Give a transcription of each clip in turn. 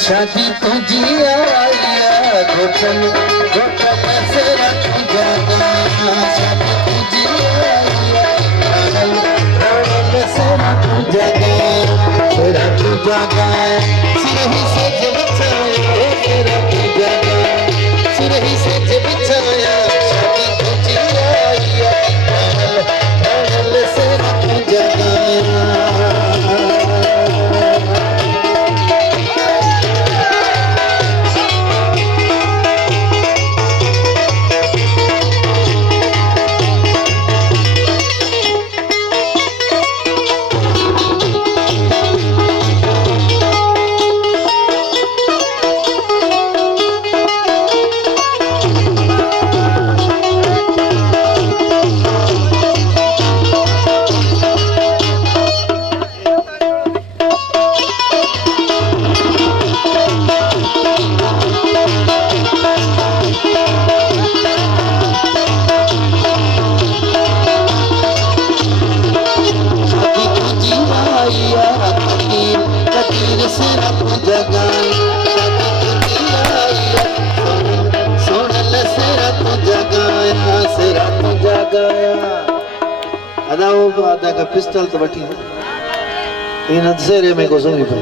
शादी तुझी आया घोटन घोटन से रखूंगा शादी तुझी आया से रखूंगा सिरही से जब छाया रखूंगा सिरही से जब छाया शादी तुझी आया से रखूंगा आधा का पिस्टल तो बटी इन सेरे में को सोनी पे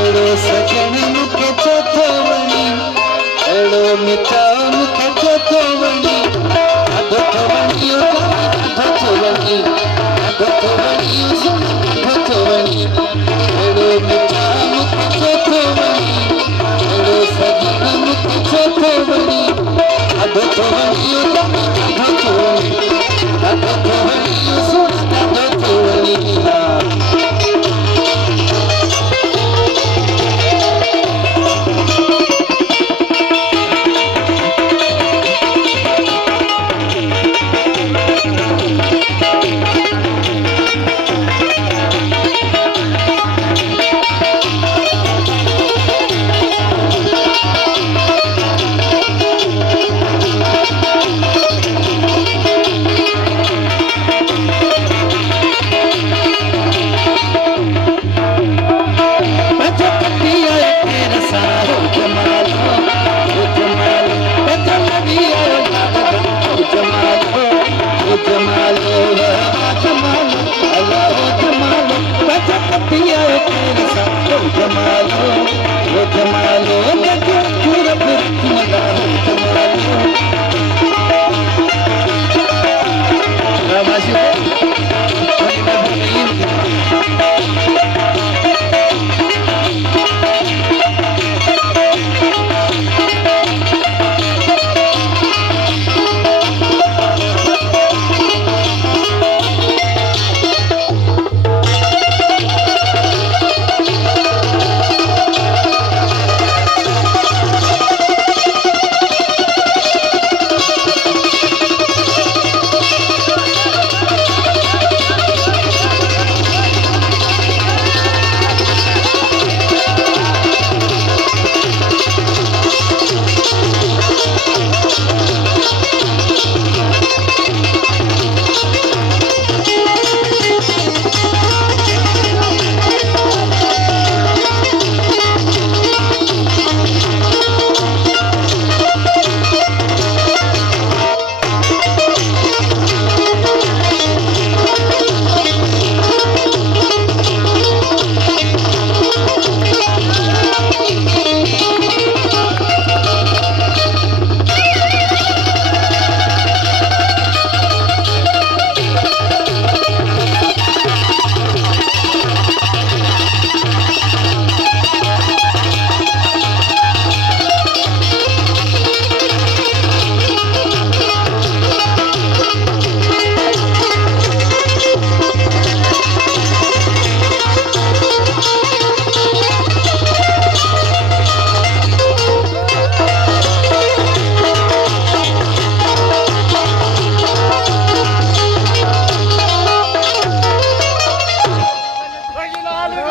एड़ो सजन मुके चथवणी एड़ो मिठा मुके चथवणी अधवणी अधवणी अधवणी एड़ो मिठा मुके चथवणी एड़ो सजन मुके चथवणी अधवणी अधवणी अधवणी जमालो